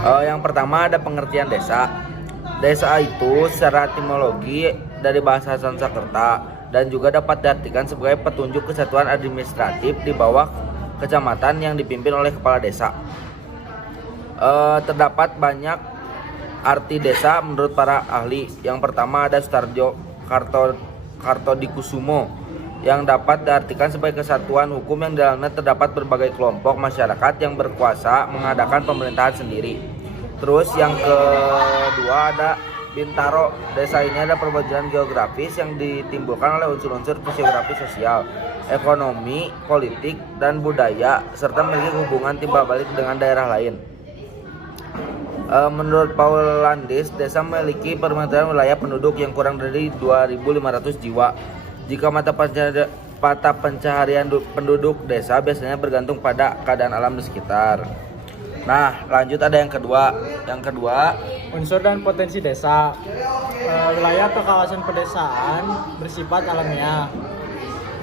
Yang pertama ada pengertian desa. Desa itu secara etimologi dari bahasa Sanskerta dan juga dapat diartikan sebagai petunjuk kesatuan administratif di bawah kecamatan yang dipimpin oleh kepala desa. Terdapat banyak arti desa menurut para ahli. Yang pertama ada Sutarjo Kartodikusumo yang dapat diartikan sebagai kesatuan hukum yang dalamnya terdapat berbagai kelompok masyarakat yang berkuasa mengadakan pemerintahan sendiri. Terus yang kedua ada Bintaro. Desa ini ada perbedaan geografis yang ditimbulkan oleh unsur-unsur fisiografi sosial, ekonomi, politik, dan budaya serta memiliki hubungan timbal balik dengan daerah lain. Menurut Paul Landis, desa memiliki permintaan wilayah penduduk yang kurang dari 2.500 jiwa. Jika mata pencaharian penduduk desa biasanya bergantung pada keadaan alam di sekitar. Nah, lanjut ada yang kedua. Yang kedua, unsur dan potensi desa. Wilayah atau kawasan pedesaan bersifat alamiah,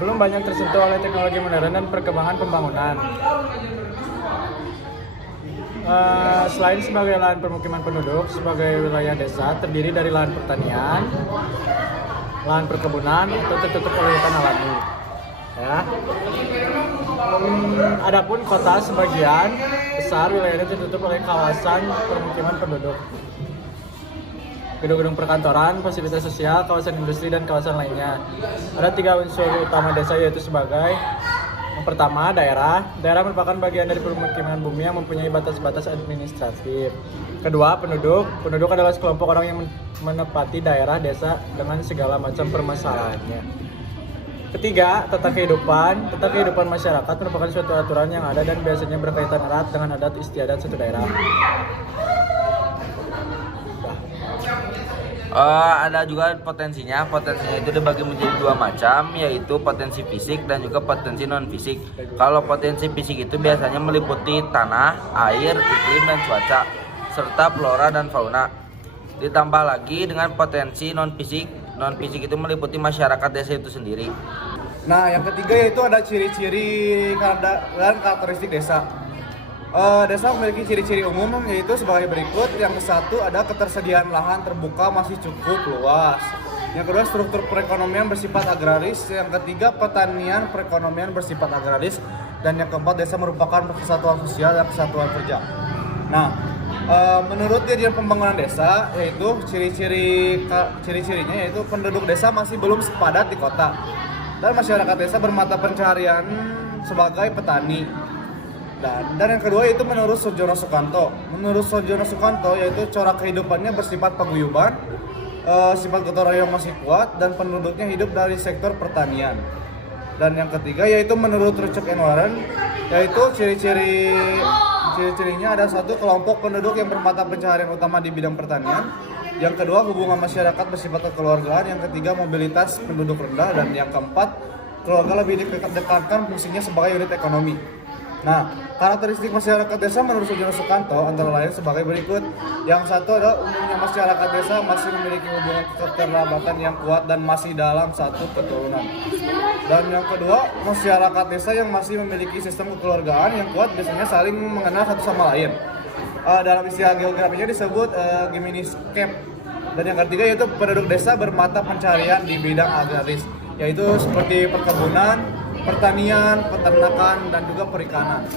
belum banyak tersentuh oleh teknologi modern dan perkembangan pembangunan. Selain sebagai lahan permukiman penduduk, sebagai wilayah desa terdiri dari lahan pertanian, lahan perkebunan, atau tertutup oleh hutan alami. Ya. Adapun kota sebagian besar wilayahnya tertutup oleh kawasan permukiman penduduk, gedung-gedung perkantoran, fasilitas sosial, kawasan industri, dan kawasan lainnya. Ada 3 unsur utama desa, yaitu sebagai yang pertama daerah. Daerah merupakan bagian dari permukiman bumi yang mempunyai batas-batas administratif. Kedua, penduduk. Penduduk adalah sekelompok orang yang menempati daerah desa dengan segala macam permasalahannya. Ketiga, tata kehidupan. Tata kehidupan masyarakat merupakan suatu aturan yang ada dan biasanya berkaitan erat dengan adat istiadat suatu daerah. Ada juga potensinya. Potensinya itu dibagi menjadi 2 macam, yaitu potensi fisik dan juga potensi non fisik. Kalau potensi fisik itu biasanya meliputi tanah, air, iklim, dan cuaca, serta flora dan fauna. Ditambah lagi dengan potensi non fisik. Non fisik itu meliputi masyarakat desa itu sendiri. Nah, yang ketiga yaitu ada ciri-ciri dan karakteristik desa. Desa memiliki ciri-ciri umum yaitu sebagai berikut. Yang ke-1 ada ketersediaan lahan terbuka masih cukup luas. Yang kedua, struktur perekonomian bersifat agraris. Yang ketiga, pertanian perekonomian bersifat agraris. Dan yang keempat, desa merupakan kesatuan sosial dan kesatuan kerja. Nah, menurut Dirjen Pembangunan Desa, yaitu ciri-cirinya yaitu penduduk desa masih belum sepadat di kota dan masyarakat desa bermata pencaharian sebagai petani. Dan yang kedua itu menurut Soejono Sukanto. Menurut Soejono Sukanto yaitu corak kehidupannya bersifat paguyuban, sifat gotong royong masih kuat dan penduduknya hidup dari sektor pertanian. Dan yang ketiga yaitu menurut Richard and Warren, yaitu ciri-cirinya ada 1, kelompok penduduk yang bermata pencaharian utama di bidang pertanian. Yang kedua, hubungan masyarakat bersifat kekeluargaan. Yang ketiga, mobilitas penduduk rendah. Dan yang keempat, keluarga lebih didekatkan fungsinya sebagai unit ekonomi. Nah, karakteristik masyarakat desa menurut Soejono Sukanto antara lain sebagai berikut. Yang 1 adalah umumnya masyarakat desa masih memiliki hubungan kekerabatan yang kuat dan masih dalam satu keturunan. Dan yang kedua, masyarakat desa yang masih memiliki sistem kekeluargaan yang kuat biasanya saling mengenal satu sama lain. Dalam istilah geografinya disebut Geminiscape. Dan yang ketiga yaitu penduduk desa bermata pencaharian di bidang agraris, yaitu seperti perkebunan, pertanian, peternakan, dan juga perikanan.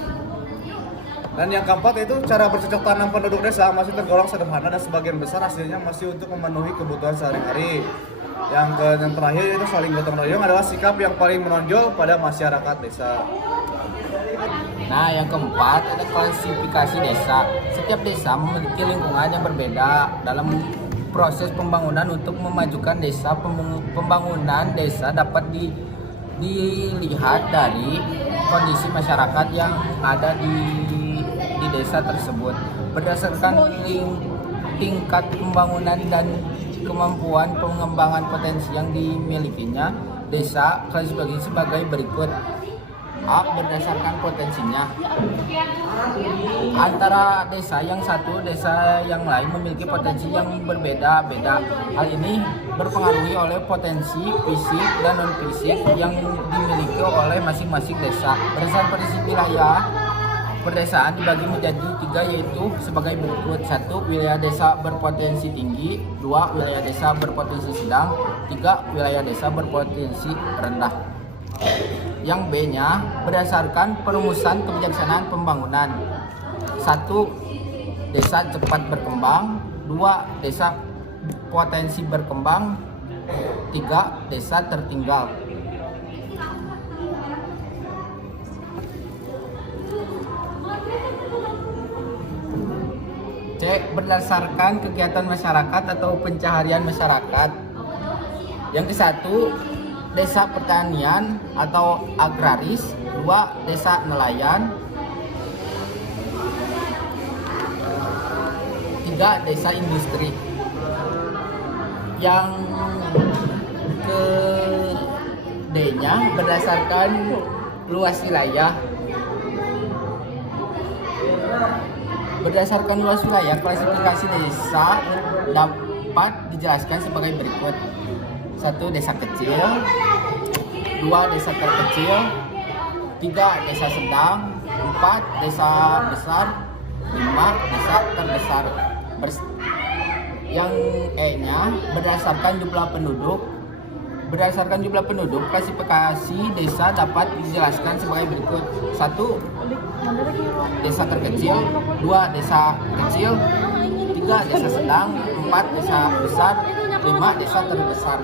Dan yang keempat itu cara bercocok tanam penduduk desa masih tergolong sederhana dan sebagian besar hasilnya masih untuk memenuhi kebutuhan sehari-hari. Yang terakhir itu saling gotong royong adalah sikap yang paling menonjol pada masyarakat desa. Nah, yang keempat ada klasifikasi desa. Setiap desa memiliki lingkungan yang berbeda dalam proses pembangunan. Untuk memajukan desa, pembangunan desa dapat dilihat dari kondisi masyarakat yang ada di desa tersebut. Berdasarkan tingkat pembangunan dan kemampuan pengembangan potensi yang dimilikinya, desa klasifikasi sebagai berikut. A. Berdasarkan potensinya. Antara desa yang satu, desa yang lain memiliki potensi yang berbeda-beda. Hal ini berpengaruhi oleh potensi fisik dan non-fisik yang dimiliki oleh masing-masing desa. Berdasarkan prinsip wilayah perdesaan dibagi menjadi 3, yaitu sebagai berikut. 1. Wilayah desa berpotensi tinggi. 2. Wilayah desa berpotensi sedang. 3. Wilayah desa berpotensi rendah. Yang B-nya berdasarkan perumusan kebijaksanaan pembangunan. 1. Desa cepat berkembang. 2. Desa potensi berkembang. 3. Desa tertinggal. C. Berdasarkan kegiatan masyarakat atau pencaharian masyarakat. Yang ke-1, desa pertanian atau agraris. 2. Desa nelayan. 3. Desa industri. Yang ke D-nya berdasarkan luas wilayah. Berdasarkan luas wilayah, klasifikasi desa dapat dijelaskan sebagai berikut. 1. Desa kecil. 2. Desa terkecil. 3. Desa sedang. 4. Desa besar. 5. Desa terbesar. Yang E-nya berdasarkan jumlah penduduk. Berdasarkan jumlah penduduk, klasifikasi desa dapat dijelaskan sebagai berikut. 1. Desa terkecil. 2. Desa kecil. 3. Desa sedang. 4. Desa besar. 5. Desa terbesar.